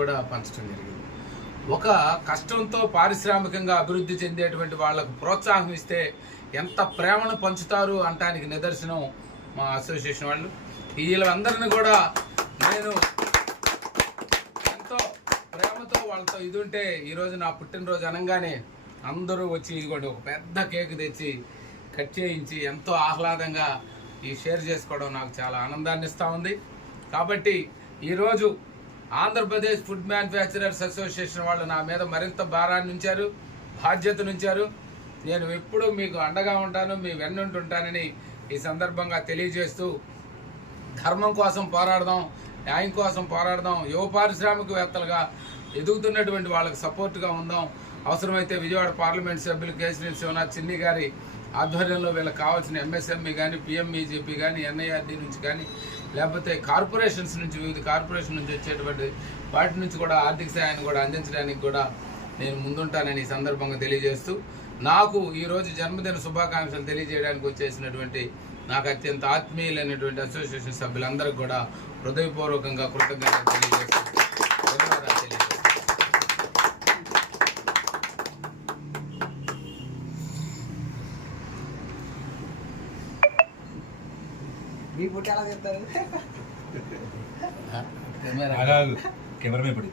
కూడా పంచడం జరిగింది. ఒక కష్టంతో పారిశ్రామికంగా అభివృద్ధి చెందేటువంటి వాళ్లకు ప్రోత్సాహం ఇస్తే ఎంత ప్రేమను పంచుతారు అంటానికి నిదర్శనం మా అసోసియేషన్ వాళ్ళు. వీళ్ళందరినీ కూడా నేను ఎంతో ప్రేమతో వాళ్ళతో ఇది ఉంటే ఈరోజు నా పుట్టినరోజు అనగానే అందరూ వచ్చి ఇదిగోండి ఒక పెద్ద కేక్ తెచ్చి కట్ చేయించి ఎంతో ఆహ్లాదంగా ఈ షేర్ చేసుకోవడం నాకు చాలా ఆనందాన్ని ఇస్తూ ఉంది. కాబట్టి ఈరోజు ఆంధ్రప్రదేశ్ ఫుడ్ మ్యానుఫ్యాక్చరర్స్ అసోసియేషన్ వాళ్ళు నా మీద మరింత భారాన్ని ఉంచారు, బాధ్యతనుంచారు. నేను ఎప్పుడూ మీకు అండగా ఉంటాను, మీ వెన్నుంటుంటానని ఈ సందర్భంగా తెలియజేస్తూ ధర్మం కోసం పోరాడదాం, న్యాయం కోసం పోరాడదాం, యువ పారిశ్రామికవేత్తలుగా ఎదుగుతున్నటువంటి వాళ్ళకి సపోర్ట్గా ఉందాం. అవసరమైతే విజయవాడ పార్లమెంట్ సభ్యులు కేశినేని శివనాథ్ చిన్ని గారి ఆధ్వర్యంలో వీళ్ళకి కావాల్సిన ఎంఎస్ఎంఈ కానీ, పిఎంఈజీపీ కానీ, ఎన్ఐఆర్డీ నుంచి కానీ, లేకపోతే కార్పొరేషన్స్ నుంచి, వివిధ కార్పొరేషన్ నుంచి వచ్చేటువంటి వాటి నుంచి కూడా ఆర్థిక సాయాన్ని కూడా అందించడానికి కూడా నేను ముందుంటానని ఈ సందర్భంగా తెలియజేస్తూ, నాకు ఈరోజు జన్మదిన శుభాకాంక్షలు తెలియజేయడానికి వచ్చేసినటువంటి నాకు అత్యంత ఆత్మీయులైనటువంటి అసోసియేషన్ సభ్యులందరికీ కూడా హృదయపూర్వకంగా కృతజ్ఞతలు తెలియజేస్తూ ధన్యవాదాలు తెలియజేస్తాను. మీ పుట్టి ఎలా చెప్తారు? కెమెరా మీద పడి